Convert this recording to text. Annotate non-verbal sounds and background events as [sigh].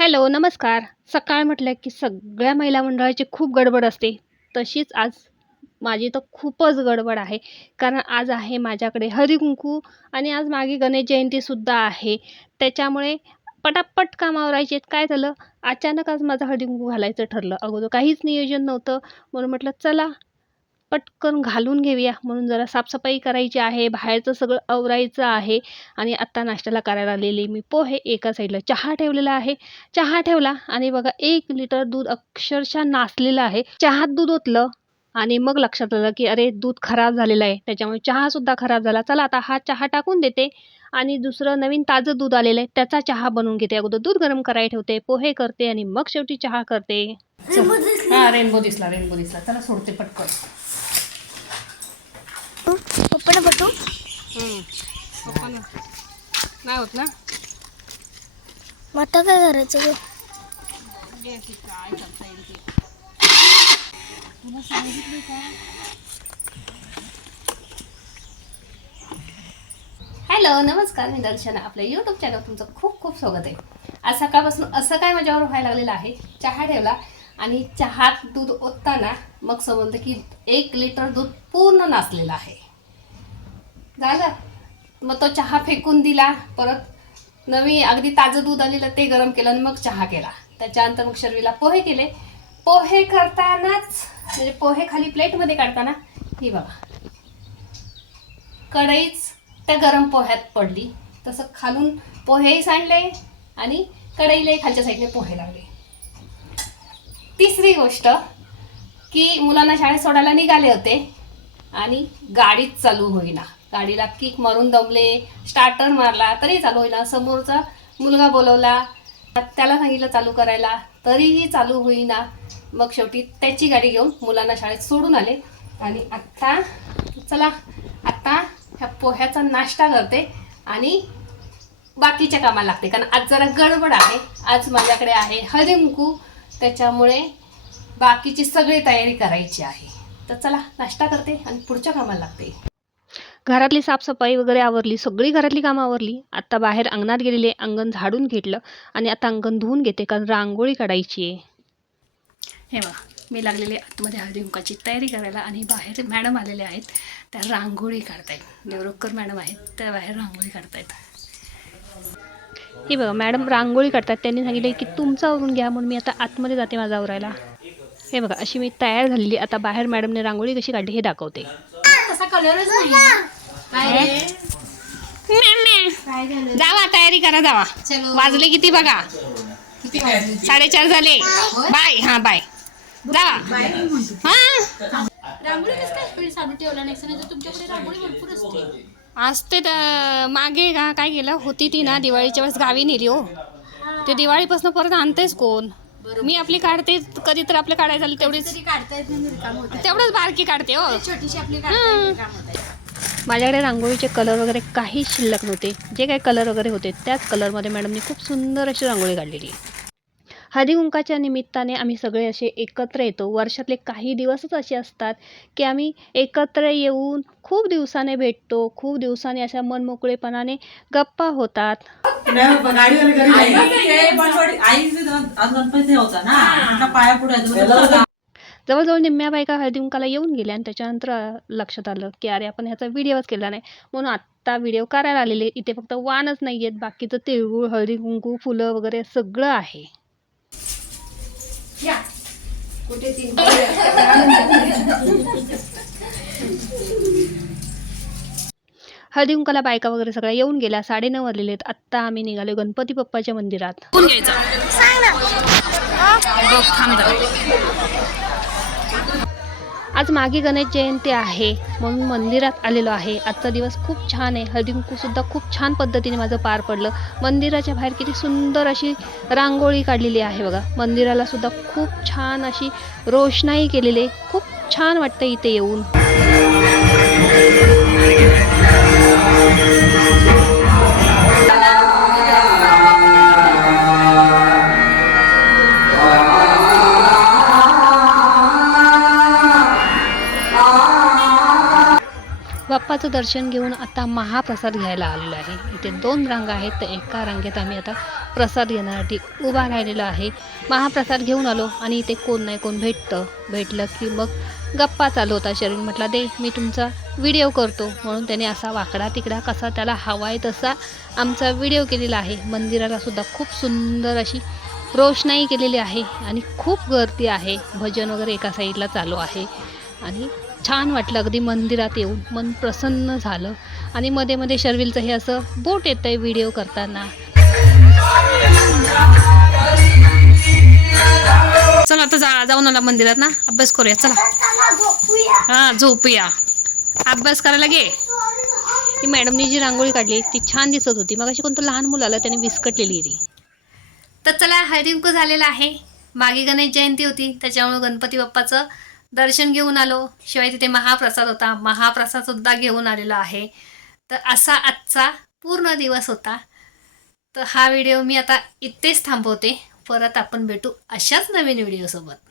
Hello नमस्कार. सकाळ म्हटलं की सगळ्या महिला मंडळाची खूप गडबड असते. तशीच आज माझी तर खूपच गडबड आहे. कारण आज आहे माझ्याकडे हरिकुंकू आणि आज मागे गणेश जयंतीसुद्धा आहे. त्याच्यामुळे पटापट कामावर आवरायची आहेत. काय झालं? अचानक आज माझं हळदीकुंकू घालायचं ठरलं. अगोदर काहीच नियोजन नव्हतं. म्हणून म्हटलं चला पटकन घालून घेऊया. म्हणून जरा साफसफाई करायची आहे. बाहेरचं सगळं आवरायचं आहे. आणि आत्ता नाश्त्याला करायला आलेली मी पोहे एका साईडला चहा ठेवलेला आहे. चहा ठेवला. आणि बघा एक लिटर दूध अक्षरशः नासलेलं आहे. चहात दूध ओतलं. आणि मग लक्षात आलं की अरे दूध खराब झालेलं आहे. त्याच्यामुळे चहासुद्धा खराब झाला. चला आता हा चहा टाकून देते. आणि दुसरं नवीन ताजं दूध आलेलं आहे. त्याचा चहा बनवून घेते. अगोदर दूध गरम करायला ठेवते. पोहे करते आणि मग शेवटी चहा करते. हा रेनबो दिसला रेनबो दिसला. चला सोडते पटकन. पप्पाला बटू नाही होत ना? मग आता काय करायचं ग? हॅलो नमस्कार मी दर्शना. आपल्या यूट्यूब चॅनल तुमचं खूप खूप स्वागत आहे. आज सकाळपासून असं काय माझ्यावर व्हायला लागलेलं आहे? चहा ठेवला. आणि चहात दूध ओतताना मग समजलं की एक लिटर दूध पूर्ण नाचलेलं आहे. झालं? मग तो चहा फेकून दिला परत नवी अगदी ताजं दूध आलेलं ते गरम केलं आणि मग चहा केला. त्याच्यानंतर मग शर्वीला पोहे केले. पोहे करतानाच म्हणजे पोहे खाली प्लेटमध्ये काढताना ही बघा. कढईच त्या गरम पोह्यात पडली. तसं खालून पोहेही सांडले आणि कढईलाही खालच्या साईडने पोहे लागले तिसरी गोष्ट की मुलांना शाळेत सोडायला निघाले होते आणि गाडीच चालू होईना. गाडीला किक मारून दमले स्टार्टर मारला तरी चालू होईना. समोरचा मुलगा बोलवला त्याला सांगितलं चालू करायला तरीही चालू होईना. मग शेवटी त्याची गाडी घेऊन मुलांना शाळेत सोडून आले. आणि आत्ता चला आत्ता ह्या पोह्याचा नाश्ता करते आणि बाकीच्या कामाला लागते. कारण आज जरा गडबड आहे. आज माझ्याकडे आहे हळदीकुंकू त्याच्यामुळे बाकीची सगळी तयारी करायची आहे. तर चला नाश्ता करते आणि पुढच्या कामाला लागते. घरातली साफसफाई वगैरे आवरली सगळी घरातली कामं आवरली. आता बाहेर अंगणात गेलेले अंगण झाडून घेतलं आणि आता अंगण धुवून घेते कारण रांगोळी काढायची आहे. हे बघा मी लागलेले आतमध्ये हळदी कुंकाची तयारी करायला आणि बाहेर मॅडम आलेले आहेत. त्या रांगोळी काढतायत. देवरोक्कर मॅडम आहेत त्या बाहेर रांगोळी काढतायत. हे बघा मॅडम रांगोळी काढतात. त्यांनी सांगितले की तुमचं आवरून घ्या म्हणून मी आता आतमध्ये जाते माझा आवरायला. हे बघा अशी मी तयार झालेली आता बाहेर मॅडमने रांगोळी कशी काढली हे दाखवते. जावा तयारी करा जावा. वाजले किती बघा? साडेचार झाले. बाय हा बाय. जावा. हा? रांगोळी कसं काय ठेवला नाही तुमच्याकडे रांगोळी भरपूर असते. असते तर मागे का काय केलं? होती ती ना दिवाळीच्या वेळेस गावी नेली हो. ते दिवाळीपासून परत आणतेच कोण? मी आपली काढते कधी तर आपलं काढायचं झालं तेवढीच. तेवढंच बारकी काढते हो. छोटीशी आपली माझ्याकडे रांगोळीचे कलर वगैरे काहीच शिल्लक नव्हते. जे काही कलर वगैरे होते त्याच कलरमध्ये मॅडमनी खूप सुंदर अशी रांगोळी काढलेली हळदी कुंकाच्या निमित्ताने आम्ही सगळे असे एकत्र येतो. वर्षातले काही दिवसच असे असतात की आम्ही एकत्र येऊन खूप दिवसाने भेटतो. खूप दिवसाने अशा मनमोकळेपणाने गप्पा होतात. जवळजवळ निम्म्या बायका हळदी कुंकाला येऊन गेल्या आणि त्याच्यानंतर लक्षात आलं की अरे आपण ह्याचा व्हिडिओच केला नाही. म्हणून आत्ता व्हिडिओ करायला आलेले. इथे फक्त वाणच नाही आहेत बाकीचं तिळगुळ हळदी कुंकू फुलं वगैरे सगळं आहे. [laughs] हळदी कुंकाला बायका वगैरे सगळ्या येऊन गेल्या. साडेनऊ वाजलेले आहेत. आत्ता आम्ही निघालो गणपती बाप्पाच्या मंदिरात. आज मागे गणेश जयंती आहे. म्हणून मंदिरात आलेलो आहे. आजचा दिवस खूप छान आहे. हळदीकुंकूसुद्धा खूप छान पद्धतीने माझं पार पडलं. मंदिराच्या बाहेर किती सुंदर अशी रांगोळी काढलेली आहे बघा. मंदिरालासुद्धा खूप छान अशी रोषणाई केलेली आहे. खूप छान वाटतं इथे येऊन. देवाचं दर्शन घेऊन आता महाप्रसाद घ्यायला आलेलो आहे. इथे दोन रंग आहेत तर एका रांगेत आम्ही आता प्रसाद घेण्यासाठी उभा राहिलेला आहे. महाप्रसाद घेऊन आलो आणि इथे कोण नाही कोण भेटतं. भेटलं की मग गप्पा चालू होता शरीर म्हटला दे मी तुमचा व्हिडिओ करतो. म्हणून त्याने असा वाकडा तिकडा कसा त्याला हवा आहे तसा आमचा व्हिडिओ केलेला आहे. मंदिराला सुद्धा खूप सुंदर अशी रोषणाई केलेली आहे आणि खूप गर्दी आहे. भजन वगैरे एका साईडला चालू आहे. आणि छान वाटलं. अगदी मंदिरात येऊन मन प्रसन्न झालं. आणि मध्ये मध्ये शर्विलचं हे असं बोट येतं आहे व्हिडिओ करताना. चला आता जा जाऊन आला मंदिरात ना. अभ्यास करूया. चला. हां झोपूया. अभ्यास करायला गे ती मॅडमनी जी रांगोळी काढली ती छान दिसत होती. मग अशी कोणतं लहान मुलाला त्याने विस्कटलेली ती. तर चला हरिंकू झालेला आहे. मागे गणेश जयंती होती. त्याच्यामुळे गणपती बाप्पाचं दर्शन घेऊन आलो. शिवाय तिथे महाप्रसाद होता. महाप्रसाद सुद्धा घेऊन आलेलो आहे. तर असा आजचा पूर्ण दिवस होता. तर हा व्हिडिओ मी आता इथेच थांबवते. परत आपण भेटू अशाच नवीन व्हिडिओसोबत.